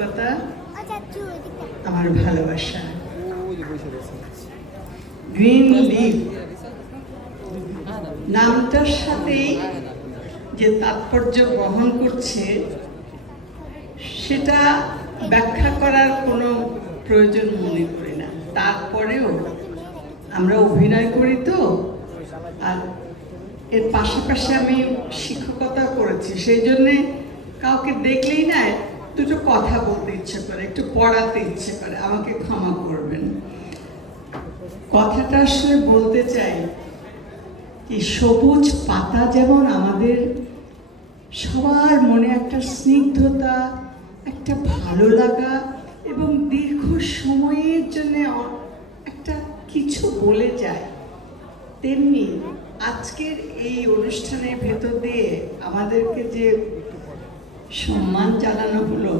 কৃতজ্ঞতা, আমার ভালোবাসা। গ্রিন লিফ নামটার সাথেই যে তাৎপর্য বহন করছে সেটা ব্যাখ্যা করার কোনো প্রয়োজন মনে করি না। তারপরেও আমরা অভিনয় করি তো, আর এর পাশাপাশি আমি শিক্ষকতা করেছি, সেই জন্যে কাউকে দেখলেই না দুটো কথা বলতে ইচ্ছে করে, একটু পড়াতে ইচ্ছে করে, আমাকে ক্ষমা করবেন। কথাটা আসলে বলতে চাই কি, সবুজ পাতা যেমন আমাদের সবার মনে একটা স্নিগ্ধতা, একটা ভালো লাগা এবং দীর্ঘ সময়ের জন্য একটা কিছু বলে যায়, তেমনি আজকের এই অনুষ্ঠানের ভেতর দিয়ে আমাদেরকে যে সম্মান জানানো হলো